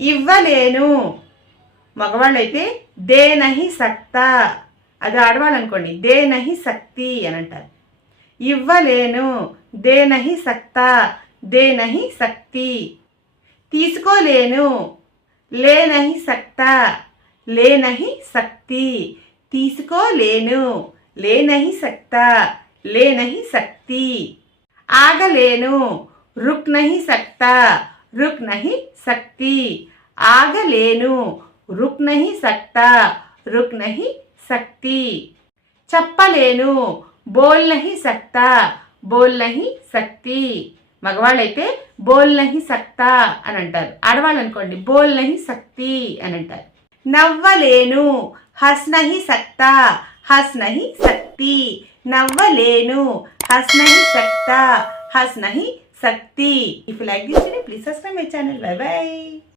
ఇవ్వలేను. మగవాళ్ళైతే దే నహి సక్తా, అది ఆడవాళ్ళనుకోండి దే నహి సక్తి అని అంటారు. ఇవ్వలేను, దే నహి సక్తా, దే నహి సక్తి. తీసుకోలేను, లే నహి సక్తా, లే నహి సక్తి. తీసుకోలేను, లే నహి సక్తా, లే నహి సక్తి. ఆగలేను, రుక్ నహి సక్తా, రుక్ నహి సక్తి. ఆగలేను, రుక్ నహి సక్తా, రుక్ నహి సక్తి. చెప్పలేను, బోల్ నహి సక్తా, బోల్ నహి సక్తి. మగవాళ్ళైతే బోల్ నహి సక్తా అని అంటారు. ఆడవాళ్ళు అనుకోండి బోల్ నహి సక్తి అని అంటారు. నవ్వలేను, హస్ నహి సక్తా, హస్ నహి సక్తి. నవ్వలేను, హస్ నహి సక్తా, హస్ నహి సక్తి. If you like this video, please subscribe my channel. Bye bye.